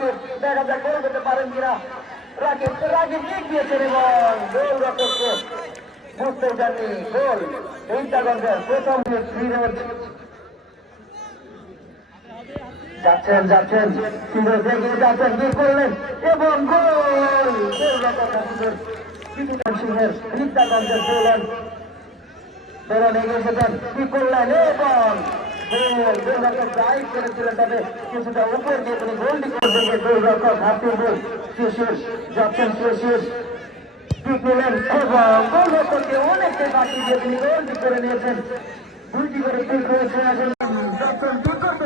রাকিব, দেখা যাক গোল করতে পারেন কিনা। রাকিব কিক দিয়েছেন এবং গোল রক্ষককে বুঝতে জানি গোল। ইন্টারগঞ্জের প্রথম ফিরোজ যাচ্ছেন ফিরোজ এগিয়ে যাচ্ছেন, কি করলেন এবং গোল। গোল রক্ষক সিংহের ইন্টারগঞ্জের দৌলন এগিয়ে এসেছেন, কি করলেন এবং গোলরক্ষক ড্রাইভ করেছিলেন, তবে কিছুটা উপর দিয়ে তিনি গোলটি করতে গিয়ে গোলরক্ষক হাতের গোল শেষ যাচ্ছেন শেষ কিক নিলেন এবং গোলরক্ষককে অনেকটাই বাকি দিয়ে তিনি গোলটি করে নিয়েছেন। দুইটি করে কিক হয়েছে, এখন যাচ্ছেন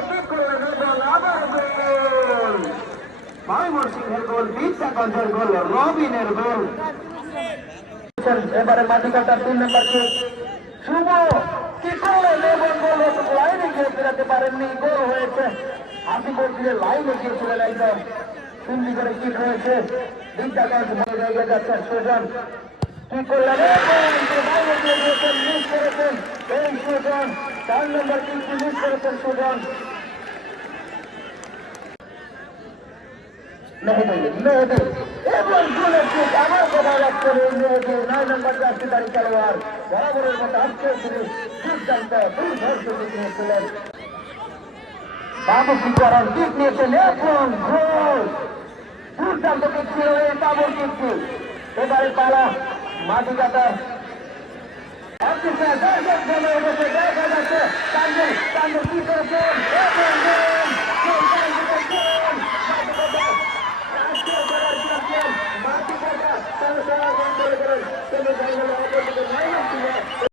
ঠিক করলেন এবং আবার গোল। ময়মনসিংহের গোল, ইন্টারগঞ্জের গোল, রবিনের গোল। এবারে মাটিকাটার 3 নম্বর কিক শুভ, কি করলেন এবং গোল লাইনে গিয়ে ফেরাতে পারেননি, গোল হয়েছে। আপনি বলছিলেন লাইনে গিয়েছিলেন একদম, 3টি করে কিক হয়েছে। ইন্টারগঞ্জ মনে জায়গায় যাচ্ছেন সুজন, কি করলেন বাইরে দিয়ে দিয়েছেন, মিস করেছেন এই সুজন। 4 নম্বর কিকটি মিস করেছেন সুজন। মেহেদি এবং গোলের কিক আমার কথা রাখছেন এই মেহেদি, 9 নম্বর জার্সিধারী খেলোয়াড়। বরাবরের মতো আজকেও তিনি দুর্দান্ত দুর্ধর্ষ নিয়েছিলেন। বাবু কি করার কিক নিয়েছেন এবং গোল। দুর্দান্ত কিক ছিল এই বাবুর কিকটি। এবারে পালা মাটি কাটা